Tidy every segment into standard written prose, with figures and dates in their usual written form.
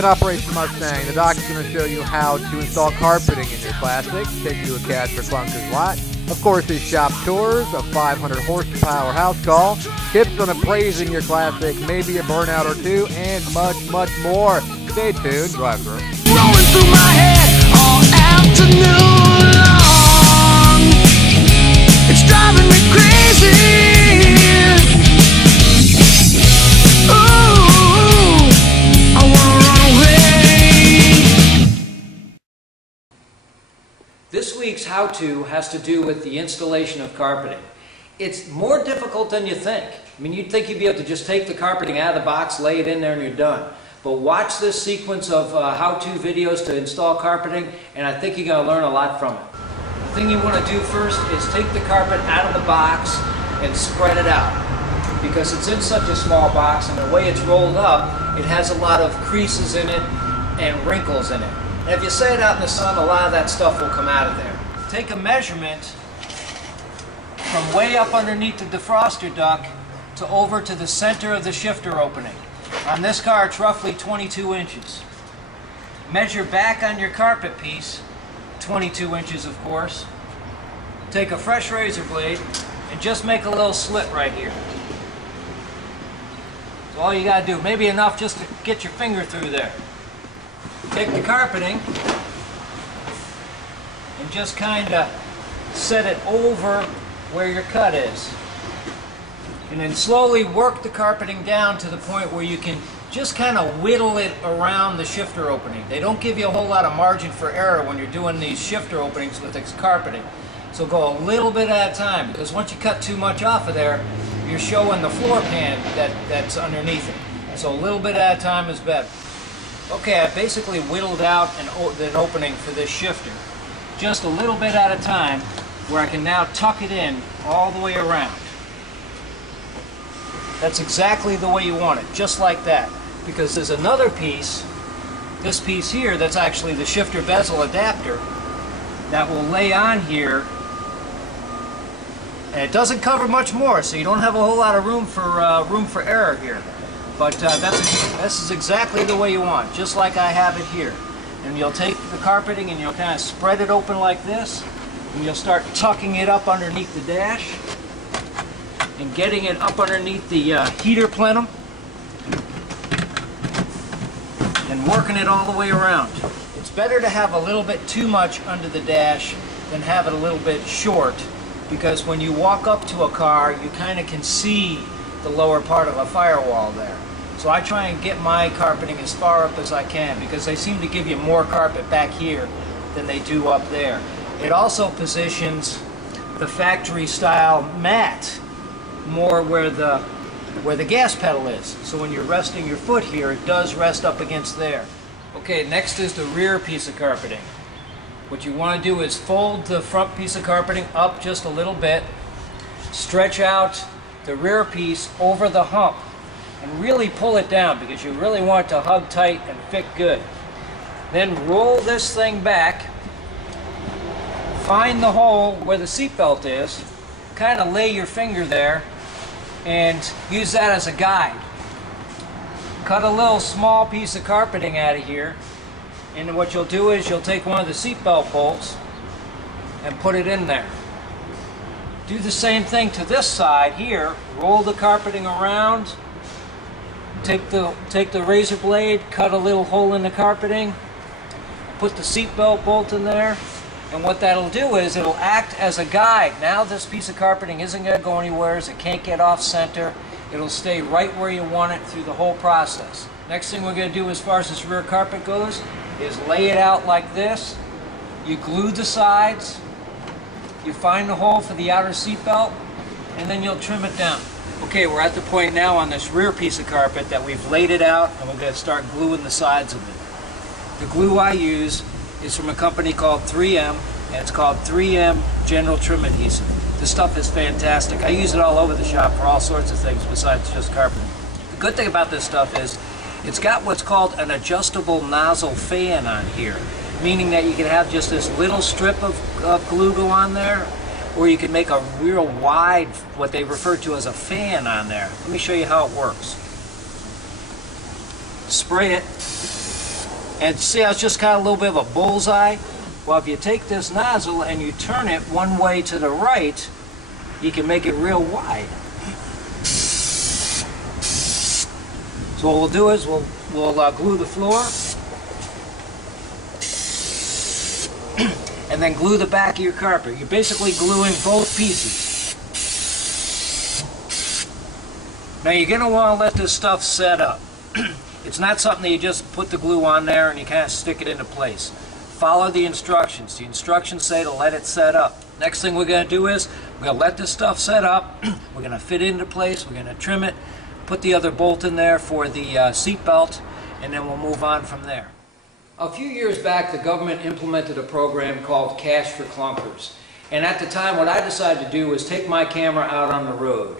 in Operation Mustang, the doc is going to show you how to install carpeting in your classic, take you to a Cash for Clunkers lot. Of course, his shop tours, a 500 horsepower house call, tips on appraising your classic, maybe a burnout or two, and much, much more. Stay tuned, drive through. Rolling through my head all afternoon long. It's driving me crazy. This week's how-to has to do with the installation of carpeting. It's more difficult than you think. I mean, you'd think you'd be able to just take the carpeting out of the box, lay it in there, and you're done. But watch this sequence of how-to videos to install carpeting, and I think you're going to learn a lot from it. The thing you want to do first is take the carpet out of the box and spread it out. Because it's in such a small box, and the way it's rolled up, it has a lot of creases in it and wrinkles in it. And if you set it out in the sun, a lot of that stuff will come out of there. Take a measurement from way up underneath the defroster duct to over to the center of the shifter opening. On this car, it's roughly 22 inches. Measure back on your carpet piece, 22 inches of course. Take a fresh razor blade and just make a little slit right here. So all you gotta do, maybe enough just to get your finger through there. Take the carpeting and just kind of set it over where your cut is. And then slowly work the carpeting down to the point where you can just kind of whittle it around the shifter opening. They don't give you a whole lot of margin for error when you're doing these shifter openings with this carpeting. So go a little bit at a time, because once you cut too much off of there, you're showing the floor pan that's underneath it. So a little bit at a time is better. Okay, I basically whittled out an opening for this shifter. Just a little bit at a time, where I can now tuck it in all the way around. That's exactly the way you want it, just like that. Because there's another piece, this piece here, that's actually the shifter bezel adapter, that will lay on here. And it doesn't cover much more, so you don't have a whole lot of room for error here. But this is exactly the way you want, just like I have it here. And you'll take the carpeting and you'll kind of spread it open like this, and you'll start tucking it up underneath the dash and getting it up underneath the heater plenum and working it all the way around. It's better to have a little bit too much under the dash than have it a little bit short, because when you walk up to a car, you kind of can see the lower part of a firewall there. So I try and get my carpeting as far up as I can, because they seem to give you more carpet back here than they do up there. It also positions the factory style mat more where the gas pedal is. So when you're resting your foot here, it does rest up against there. Okay, next is the rear piece of carpeting. What you want to do is fold the front piece of carpeting up just a little bit, stretch out the rear piece over the hump, and really pull it down, because you really want it to hug tight and fit good. Then roll this thing back, find the hole where the seatbelt is, kind of lay your finger there, and use that as a guide. Cut a little small piece of carpeting out of here, and what you'll do is you'll take one of the seatbelt bolts and put it in there. Do the same thing to this side here. Roll the carpeting around, take the razor blade, cut a little hole in the carpeting, put the seatbelt bolt in there, and what that'll do is it'll act as a guide. Now this piece of carpeting isn't going to go anywhere, it can't get off center. It'll stay right where you want it through the whole process. Next thing we're going to do as far as this rear carpet goes is lay it out like this. You glue the sides, you find the hole for the outer seatbelt, and then you'll trim it down. Okay, we're at the point now on this rear piece of carpet that we've laid it out, and we're going to start gluing the sides of it. The glue I use is from a company called 3M, and it's called 3M General Trim Adhesive. This stuff is fantastic. I use it all over the shop for all sorts of things besides just carpeting. The good thing about this stuff is it's got what's called an adjustable nozzle fan on here, meaning that you can have just this little strip of glue go on there, or you can make a real wide, what they refer to as a fan on there. Let me show you how it works. Spray it And see how it's just kind of a little bit of a bullseye? Well, if you take this nozzle and you turn it one way to the right, you can make it real wide. So what we'll do is we'll glue the floor and then glue the back of your carpet. You're basically gluing both pieces. Now you're going to want to let this stuff set up. It's not something that you just put the glue on there and you kind of stick it into place. Follow the instructions. The instructions say to let it set up. Next thing we're going to do is we're going to let this stuff set up. We're going to fit it into place. We're going to trim it, put the other bolt in there for the seat belt, and then we'll move on from there. A few years back, the government implemented a program called Cash for Clunkers. And at the time, what I decided to do was take my camera out on the road.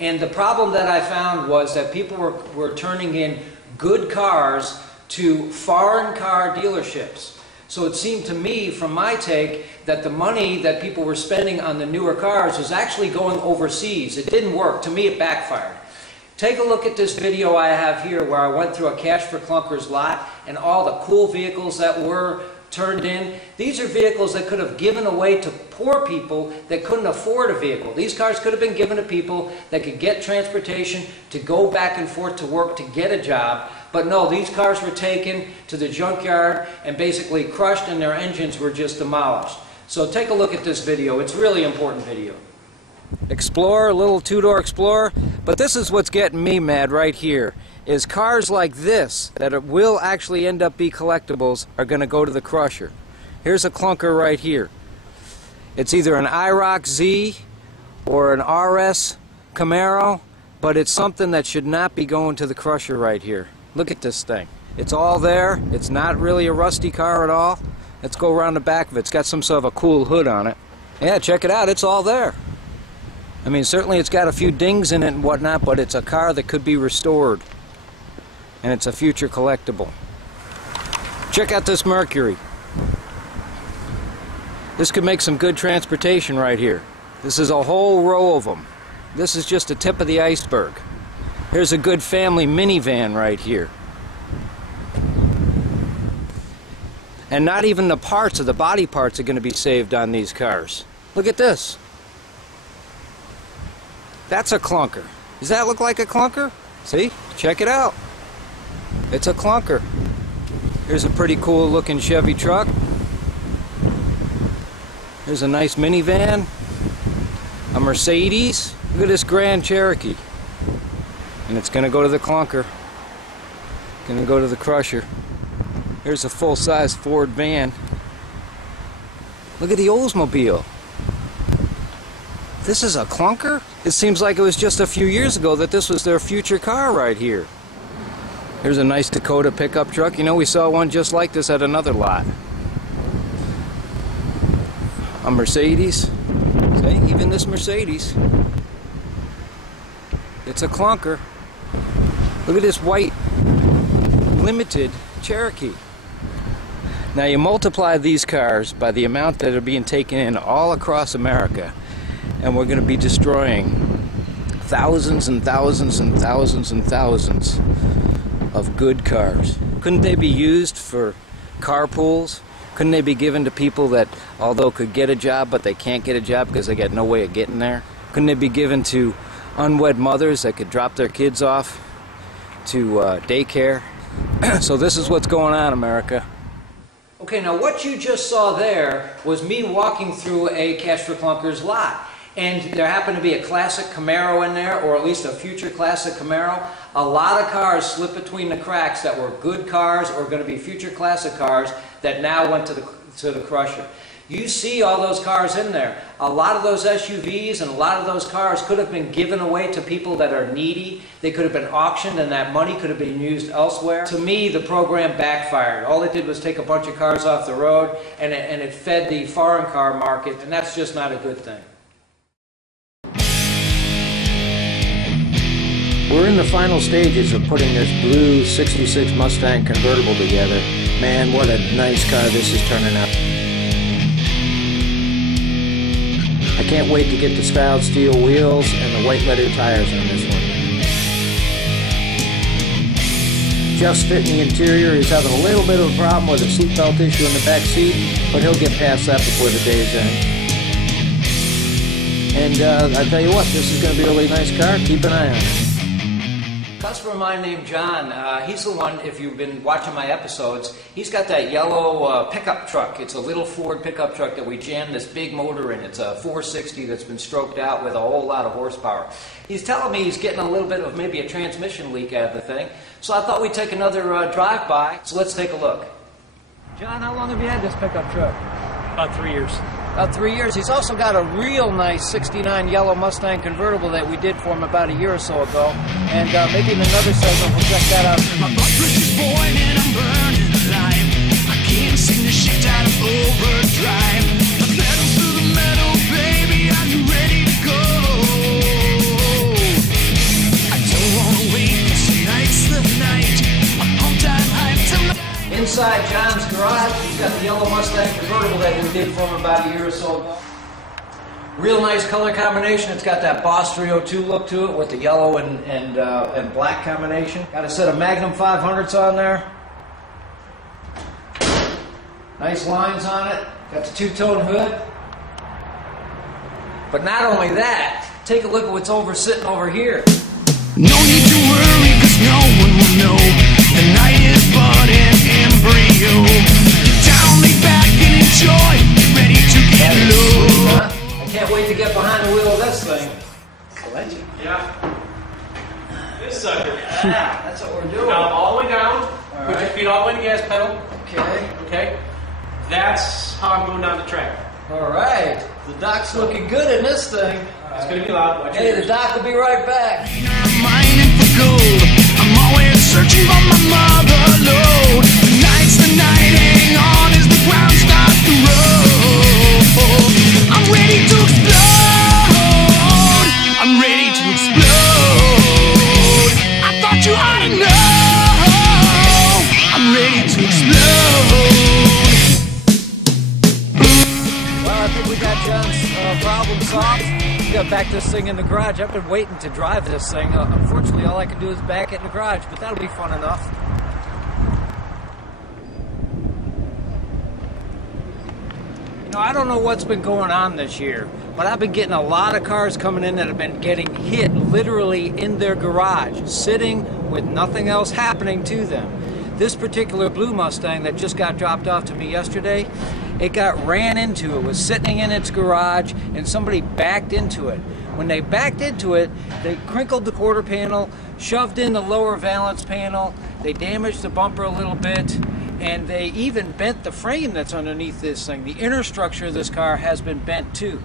And the problem that I found was that people were turning in good cars to foreign car dealerships. So it seemed to me, from my take, that the money that people were spending on the newer cars was actually going overseas. It didn't work. To me, it backfired. Take a look at this video I have here where I went through a Cash for Clunkers lot and all the cool vehicles that were turned in. These are vehicles that could have given away to poor people that couldn't afford a vehicle. These cars could have been given to people that could get transportation to go back and forth to work to get a job. But no, these cars were taken to the junkyard and basically crushed, and their engines were just demolished. So take a look at this video. It's a really important video. Explorer, a little two-door Explorer. But this is what's getting me mad right here, is cars like this that will actually end up be collectibles are going to go to the crusher. Here's a clunker right here. It's either an IROC Z or an RS Camaro, but it's something that should not be going to the crusher right here. Look at this thing. It's all there. It's not really a rusty car at all. Let's go around the back of it. It's got some sort of a cool hood on it. Yeah, check it out. It's all there. I mean, certainly it's got a few dings in it and whatnot, but it's a car that could be restored. And it's a future collectible. Check out this Mercury. This could make some good transportation right here. This is a whole row of them. This is just the tip of the iceberg. Here's a good family minivan right here. And not even the parts of the body parts are going to be saved on these cars. Look at this. That's a clunker. Does that look like a clunker? See? Check it out. It's a clunker. Here's a pretty cool looking Chevy truck. Here's a nice minivan. A Mercedes. Look at this Grand Cherokee. And it's going to go to the clunker. Going to go to the crusher. Here's a full-size Ford van. Look at the Oldsmobile. This is a clunker? It seems like it was just a few years ago that this was their future car right here. Here's a nice Dakota pickup truck. You know, we saw one just like this at another lot. A Mercedes. See, even this Mercedes. It's a clunker. Look at this white limited Cherokee. Now you multiply these cars by the amount that are being taken in all across America, and we're going to be destroying thousands and thousands and thousands and thousands of good cars. Couldn't they be used for carpools? Couldn't they be given to people that, although could get a job, but they can't get a job because they got no way of getting there? Couldn't they be given to unwed mothers that could drop their kids off to daycare? So this is what's going on, America. Okay, now what you just saw there was me walking through a Cash for Clunkers lot. And there happened to be a classic Camaro in there, or at least a future classic Camaro. A lot of cars slipped between the cracks that were good cars or going to be future classic cars that now went to the crusher. You see all those cars in there. A lot of those SUVs and a lot of those cars could have been given away to people that are needy. They could have been auctioned and that money could have been used elsewhere. To me, the program backfired. All it did was take a bunch of cars off the road and it fed the foreign car market, and that's just not a good thing. We're in the final stages of putting this blue 66 Mustang convertible together. Man, what a nice car this is turning out. I can't wait to get the styled steel wheels and the white leather tires on this one. just fitting the interior. He's having a little bit of a problem with a seatbelt issue in the back seat, but he'll get past that before the day's end. And I tell you what, this is going to be a really nice car. Keep an eye on it. Customer of mine named John, he's the one, if you've been watching my episodes, he's got that yellow pickup truck. It's a little Ford pickup truck that we jammed this big motor in. It's a 460 that's been stroked out with a whole lot of horsepower. He's telling me he's getting a little bit of maybe a transmission leak out of the thing. So I thought we'd take another drive-by. So let's take a look. John, how long have you had this pickup truck? About 3 years. About 3 years. He's also got a real nice 69 yellow Mustang Convertible that we did for him about a year or so ago. And maybe in another segment we'll check that out. My blood pressure's boiling and I'm burning alive. I can't seem to shift out of overdrive. The pedals to the metal, baby, are you ready to go? I don't wanna wait, 'cause tonight's the night. I'm on time, hyped tonight. Inside John's garage, he's got the yellow Mustang Convertible that we did for him about a year or so ago. Real nice color combination. It's got that Boss 302 look to it with the yellow and black combination. Got a set of Magnum 500s on there. Nice lines on it. Got the two-tone hood. But not only that, take a look at what's sitting over here. No need to worry, 'cause no one will know. The night is but an embryo. Down, lay back and enjoy. Get ready to get low. Huh? I can't wait to get behind the wheel of this thing. Legend. Yeah. This sucker. Yeah, that's what we're doing. Now all the way down. All Put your right. feet all the way in the gas pedal. Okay. Okay. That's how I'm going down the track. All right. The doc's looking good in this thing. It's going to be loud. Watch Hey, your the ears. doc will be right back. Mining for gold. I'm always searching for my mother lode. Tonight's the night, hang on as the ground starts to roll. I'm ready to explode. I'm ready to explode. I thought you ought to know. I'm ready to explode. Well, I think we got John's problem solved. We got back this thing in the garage. I've been waiting to drive this thing. Unfortunately, all I can do is back it in the garage, but that'll be fun enough. You know, I don't know what's been going on this year, but I've been getting a lot of cars coming in that have been getting hit literally in their garage, sitting with nothing else happening to them. This particular blue Mustang that just got dropped off to me yesterday, it got ran into. It was sitting in its garage and somebody backed into it. When they backed into it, they crinkled the quarter panel, shoved in the lower valance panel, they damaged the bumper a little bit, and they even bent the frame that's underneath this thing. The inner structure of this car has been bent too.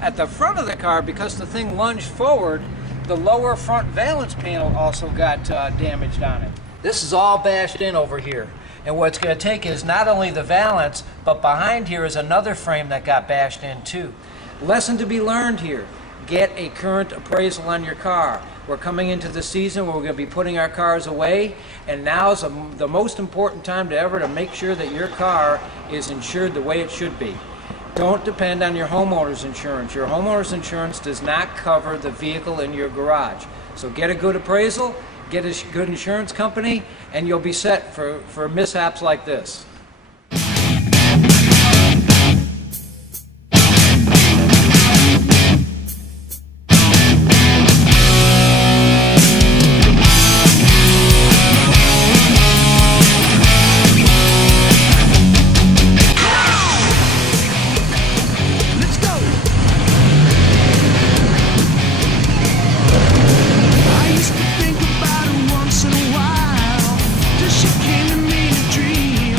At the front of the car, because the thing lunged forward, the lower front valance panel also got damaged on it. This is all bashed in over here. And what it's going to take is not only the valance, but behind here is another frame that got bashed in too. Lesson to be learned here. Get a current appraisal on your car. We're coming into the season where we're going to be putting our cars away, and now's the most important time to ever to make sure that your car is insured the way it should be. Don't depend on your homeowner's insurance. Your homeowner's insurance does not cover the vehicle in your garage. So get a good appraisal, get a good insurance company, and you'll be set for mishaps like this. Once in a while, till she came to me in a dream.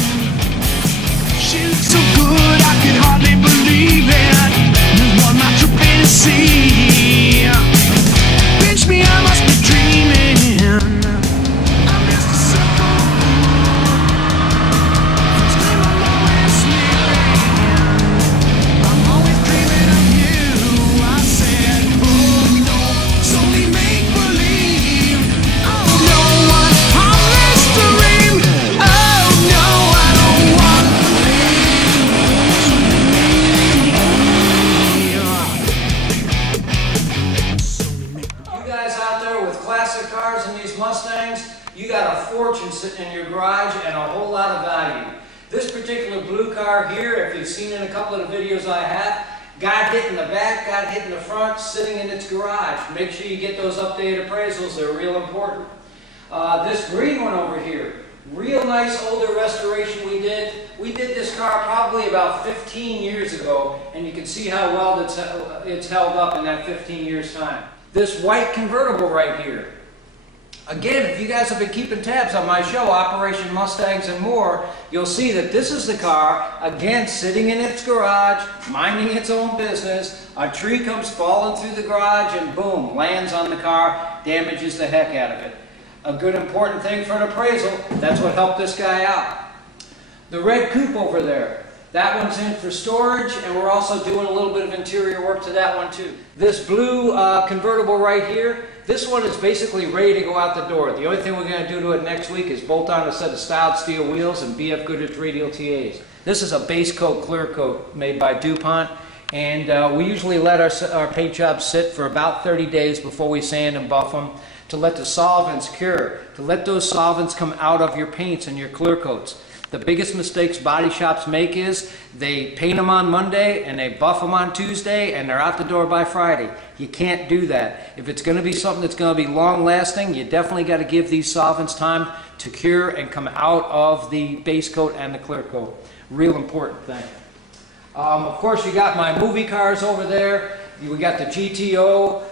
sitting in your garage and a whole lot of value. This particular blue car here, if you've seen in a couple of the videos I have, got hit in the back, got hit in the front, sitting in its garage. Make sure you get those updated appraisals, they're real important. This green one over here, real nice older restoration we did. We did this car probably about 15 years ago, and you can see how well it's held up in that 15 years time. This white convertible right here. Again, if you guys have been keeping tabs on my show, Operation Mustangs and More, you'll see that this is the car, again, sitting in its garage, minding its own business. A tree comes falling through the garage and boom, lands on the car, damages the heck out of it. A good important thing for an appraisal, that's what helped this guy out. The red coupe over there, that one's in for storage, and we're also doing a little bit of interior work to that one too. This blue convertible right here, this one is basically ready to go out the door. The only thing we're going to do to it next week is bolt on a set of styled steel wheels and BF Goodrich radial TAs. This is a base coat, clear coat made by DuPont, and we usually let our paint jobs sit for about 30 days before we sand and buff them to let the solvents cure, to let those solvents come out of your paints and your clear coats. The biggest mistakes body shops make is they paint them on Monday and they buff them on Tuesday and they're out the door by Friday. You can't do that. If it's going to be something that's going to be long lasting, you definitely got to give these solvents time to cure and come out of the base coat and the clear coat. Real important thing. Of course, you got my movie cars over there. We got the GTO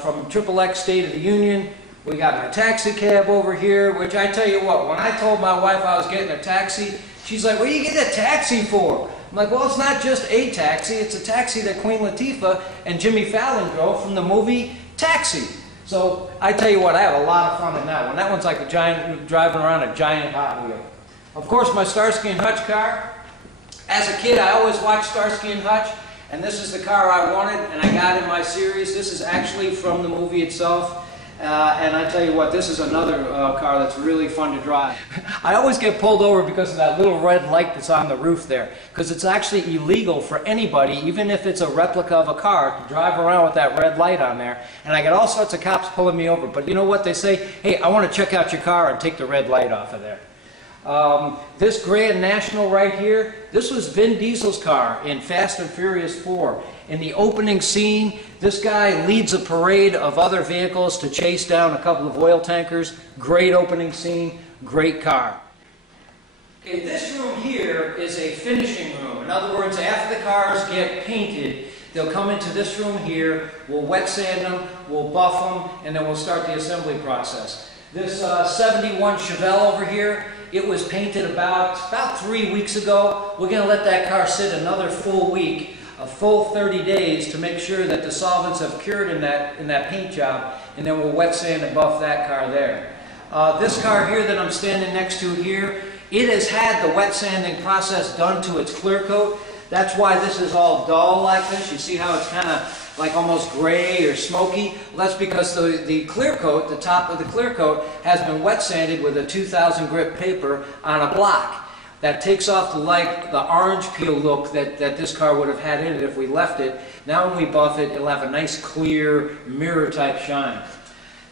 from XXX State of the Union. We got my taxi cab over here, which I tell you what, when I told my wife I was getting a taxi, she's like, what are you getting a taxi for? I'm like, well, it's not just a taxi, it's a taxi that Queen Latifah and Jimmy Fallon drove from the movie Taxi. So I tell you what, I have a lot of fun in that one. That one's like a giant, driving around a giant Hot Wheel. Of course, my Starsky and Hutch car. As a kid, I always watched Starsky and Hutch, and this is the car I wanted, and I got in my series. This is actually from the movie itself. And I tell you what, this is another car that's really fun to drive. I always get pulled over because of that little red light that's on the roof there, because it's actually illegal for anybody, even if it's a replica of a car, to drive around with that red light on there. And I get all sorts of cops pulling me over. But you know what they say? Hey, I want to check out your car and take the red light off of there. This Grand National right here, this was Vin Diesel's car in Fast and Furious 4. In the opening scene, this guy leads a parade of other vehicles to chase down a couple of oil tankers. Great opening scene, great car. Okay, this room here is a finishing room. In other words, after the cars get painted, they'll come into this room here, we'll wet sand them, we'll buff them, and then we'll start the assembly process. This 71 Shuvlhed over here, it was painted about 3 weeks ago. We're going to let that car sit another full week, a full 30 days, to make sure that the solvents have cured in that paint job, and then we'll wet sand and buff that car there. This car here that I'm standing next to here, it has had the wet sanding process done to its clear coat. That's why this is all dull like this. You see how it's kind of like almost gray or smoky? Well, that's because the clear coat, the top of the clear coat, has been wet sanded with a 2000 grit paper on a block. That takes off the orange peel look that this car would have had in it if we left it. Now when we buff it, it'll have a nice clear mirror type shine.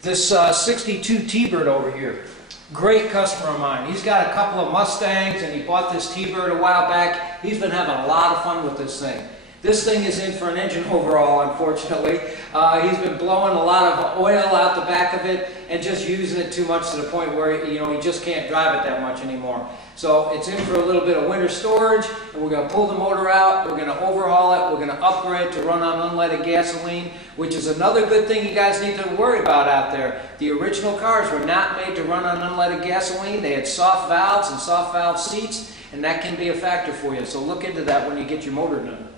This 62 T-Bird over here, great customer of mine. He's got a couple of Mustangs and he bought this T-Bird a while back. He's been having a lot of fun with this thing. This thing is in for an engine overhaul, unfortunately. He's been blowing a lot of oil out the back of it and just using it too much to the point where he just can't drive it that much anymore. So it's in for a little bit of winter storage, and we're going to pull the motor out, we're going to overhaul it, we're going to upgrade to run on unleaded gasoline, which is another good thing you guys need to worry about out there. The original cars were not made to run on unleaded gasoline. They had soft valves and soft valve seats, and that can be a factor for you. So look into that when you get your motor done.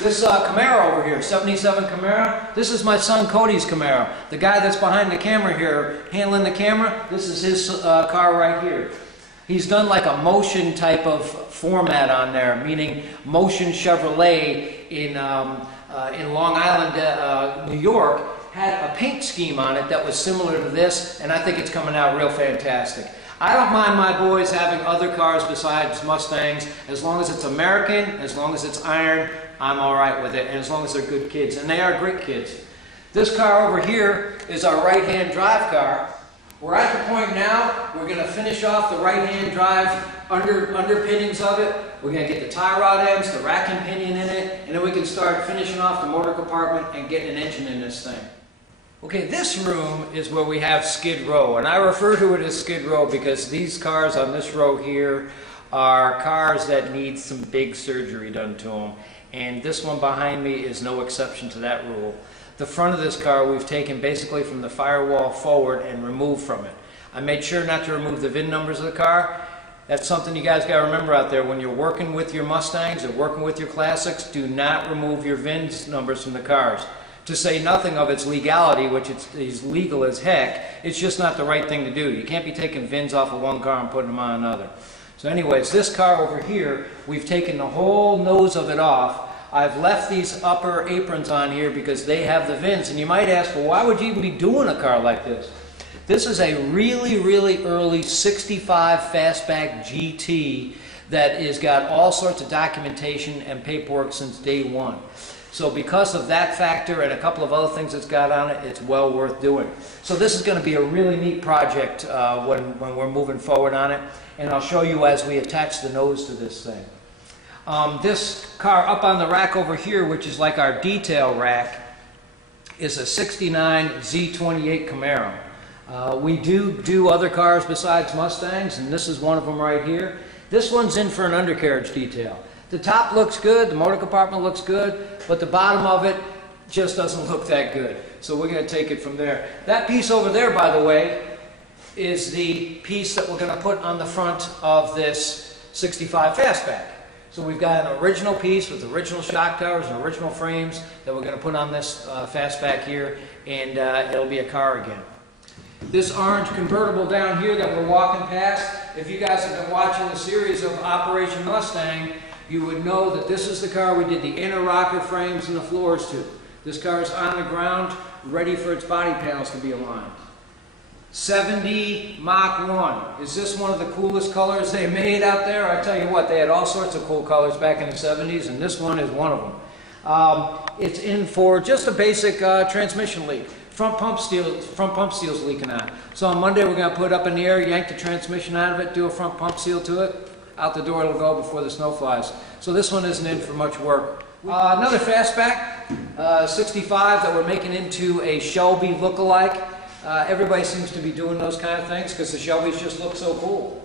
This Camaro over here, 77 Camaro, this is my son Cody's Camaro. The guy that's behind the camera here, handling the camera, this is his car right here. He's done like a motion type of format on there, meaning Motion Chevrolet in Long Island, New York, had a paint scheme on it that was similar to this, and I think it's coming out real fantastic. I don't mind my boys having other cars besides Mustangs, as long as it's American, as long as it's iron, I'm all right with it, and as long as they're good kids, and they are great kids. This car over here is our right-hand drive car. We're at the point now, we're going to finish off the right-hand drive underpinnings of it. We're going to get the tie rod ends, the racking pinion in it, and then we can start finishing off the motor compartment and getting an engine in this thing. Okay, this room is where we have skid row, and I refer to it as skid row because these cars on this row here are cars that need some big surgery done to them, and this one behind me is no exception to that rule. The front of this car we've taken basically from the firewall forward and removed from it. I made sure not to remove the VIN numbers of the car. That's something you guys got to remember out there when you're working with your Mustangs or working with your Classics. Do not remove your VIN numbers from the cars. To say nothing of its legality, which is legal as heck, it's just not the right thing to do. You can't be taking VINs off of one car and putting them on another. So anyways, this car over here, we've taken the whole nose of it off. I've left these upper aprons on here because they have the VINs. And you might ask, well, why would you even be doing a car like this? This is a really, really early 65 Fastback GT that has got all sorts of documentation and paperwork since day one. So because of that factor and a couple of other things it's got on it, it's well worth doing. So this is going to be a really neat project when we're moving forward on it. And I'll show you as we attach the nose to this thing. This car up on the rack over here, which is like our detail rack, is a 69 Z28 Camaro. We do other cars besides Mustangs, and this is one of them right here. This one's in for an undercarriage detail. The top looks good, the motor compartment looks good, but the bottom of it just doesn't look that good. So we're going to take it from there. That piece over there, by the way, is the piece that we're going to put on the front of this 65 Fastback. So we've got an original piece with original shock towers and original frames that we're going to put on this Fastback here, and it'll be a car again. This orange convertible down here that we're walking past, if you guys have been watching the series of Operation Mustang, you would know that this is the car we did the inner rocker frames and the floors to. This car is on the ground, ready for its body panels to be aligned. 70 Mach 1. Is this one of the coolest colors they made out there? I tell you what, they had all sorts of cool colors back in the 70s, and this one is one of them. It's in for just a basic transmission leak. Front pump seal's leaking out. So on Monday we're going to put it up in the air, yank the transmission out of it, do a front pump seal to it. Out the door it'll go before the snow flies. So this one isn't in for much work. Another Fastback, 65 that we're making into a Shelby look-alike. Everybody seems to be doing those kind of things because the Shelbys just look so cool.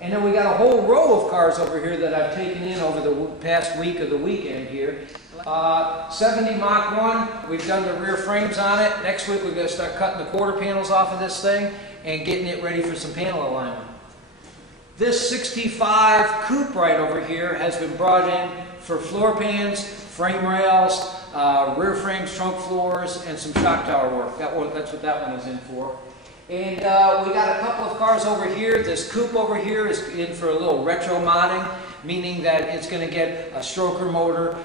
And then we got a whole row of cars over here that I've taken in over the past week of the weekend here. 70 Mach 1, we've done the rear frames on it. Next week we're going to start cutting the quarter panels off of this thing and getting it ready for some panel alignment. This 65 coupe right over here has been brought in for floor pans, frame rails, rear frames, trunk floors, and some shock tower work. That's what that one is in for. And we got a couple of cars over here. This coupe over here is in for a little retro modding, meaning that it's going to get a stroker motor,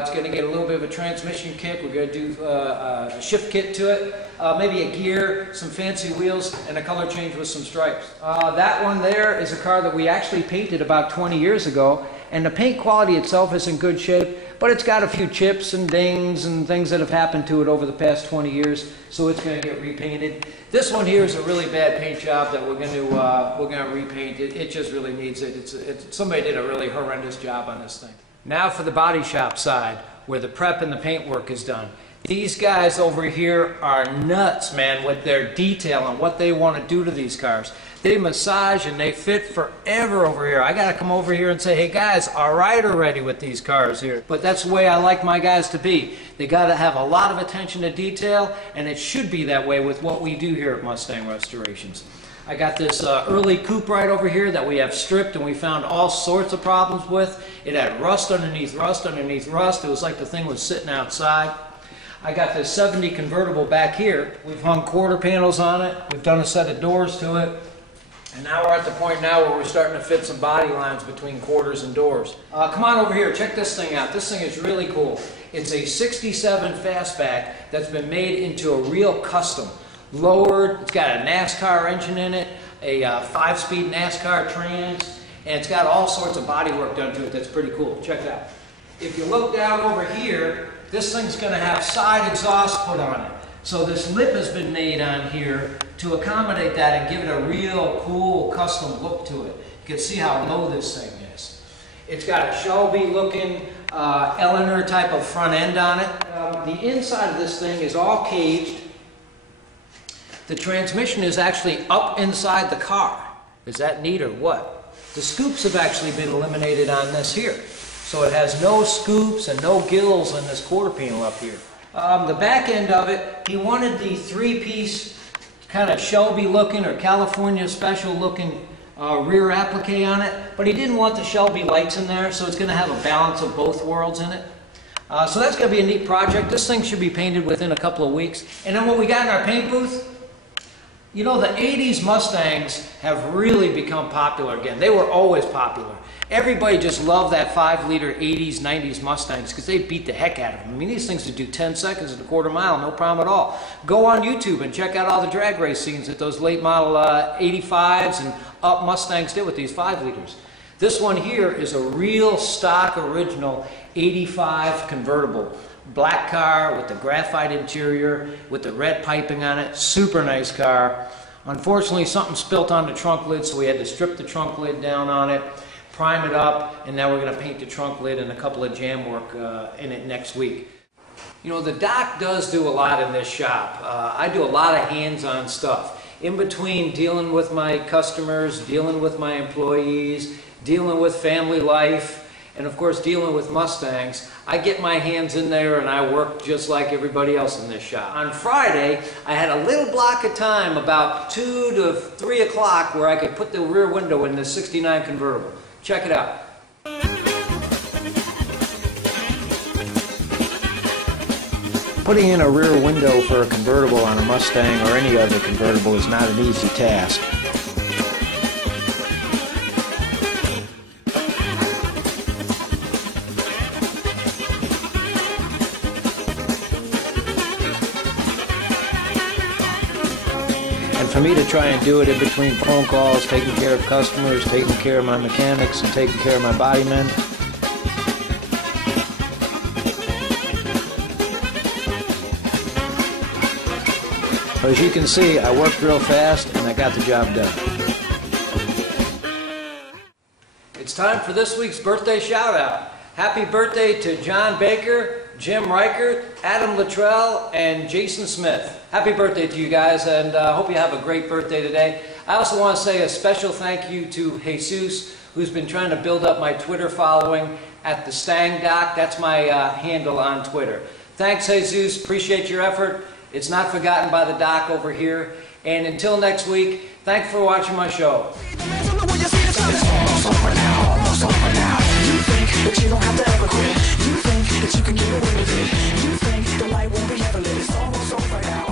it's going to get a little bit of a transmission kit, we're going to do a shift kit to it, maybe a gear, some fancy wheels, and a color change with some stripes. That one there is a car that we actually painted about 20 years ago, and the paint quality itself is in good shape, but it's got a few chips and dings and things that have happened to it over the past 20 years, so it's going to get repainted. This one here is a really bad paint job that we're going to repaint. It just really needs it. Somebody did a really horrendous job on this thing. Now for the body shop side, where the prep and the paint work is done. These guys over here are nuts, man, with their detail and what they want to do to these cars. They massage and they fit forever over here. I got to come over here and say, hey guys, all right already with these cars here. But that's the way I like my guys to be. They got to have a lot of attention to detail, and it should be that way with what we do here at Mustang Restorations. I got this early coupe right over here that we have stripped and we found all sorts of problems with. It had rust underneath rust underneath rust. It was like the thing was sitting outside. I got this 70 convertible back here. We've hung quarter panels on it. We've done a set of doors to it. And now we're at the point now where we're starting to fit some body lines between quarters and doors. Come on over here, check this thing out. This thing is really cool. It's a 67 Fastback that's been made into a real custom. Lowered, it's got a NASCAR engine in it, a 5-speed NASCAR trans, and it's got all sorts of body work done to it that's pretty cool. Check it out. If you look down over here, this thing's going to have side exhaust put on it. So this lip has been made on here to accommodate that and give it a real cool custom look to it. You can see how low this thing is. It's got a Shelby looking Eleanor type of front end on it. The inside of this thing is all caged. The transmission is actually up inside the car. Is that neat or what? The scoops have actually been eliminated on this here. So it has no scoops and no gills in this quarter panel up here. The back end of it, he wanted the three-piece kind of Shelby looking or California special looking rear applique on it, but he didn't want the Shelby lights in there, so it's going to have a balance of both worlds in it. So that's going to be a neat project. This thing should be painted within a couple of weeks. And then what we got in our paint booth, you know, the 80s Mustangs have really become popular again. They were always popular. Everybody just loved that 5-liter 80s, 90s Mustangs because they beat the heck out of them. I mean, these things would do 10 seconds and a quarter mile, no problem at all. Go on YouTube and check out all the drag race scenes that those late model 85s and up Mustangs did with these 5-liters. This one here is a real stock original 85 convertible. Black car with the graphite interior, with the red piping on it. Super nice car. Unfortunately, something spilt on the trunk lid, so we had to strip the trunk lid down on it, prime it up, and now we're going to paint the trunk lid and a couple of jam work in it next week. You know, the doc does do a lot in this shop. I do a lot of hands-on stuff. In between dealing with my customers, dealing with my employees, dealing with family life, and of course dealing with Mustangs, I get my hands in there and I work just like everybody else in this shop. On Friday, I had a little block of time, about 2 to 3 o'clock, where I could put the rear window in the 69 convertible. Check it out. Putting in a rear window for a convertible on a Mustang or any other convertible is not an easy task. For me to try and do it in between phone calls, taking care of customers, taking care of my mechanics, and taking care of my body men. But as you can see, I worked real fast and I got the job done. It's time for this week's birthday shout out. Happy birthday to John Baker, Jim Reichert, Adam Luttrell, and Jason Smith. Happy birthday to you guys, and I hope you have a great birthday today. I also want to say a special thank you to Jesus, who's been trying to build up my Twitter following at the Stang Doc. That's my handle on Twitter. Thanks, Jesus. Appreciate your effort. It's not forgotten by the doc over here. And until next week, thanks for watching my show. But you don't have to ever quit. You think that you can get away with it. You think the light won't be ever lit. It's almost over now.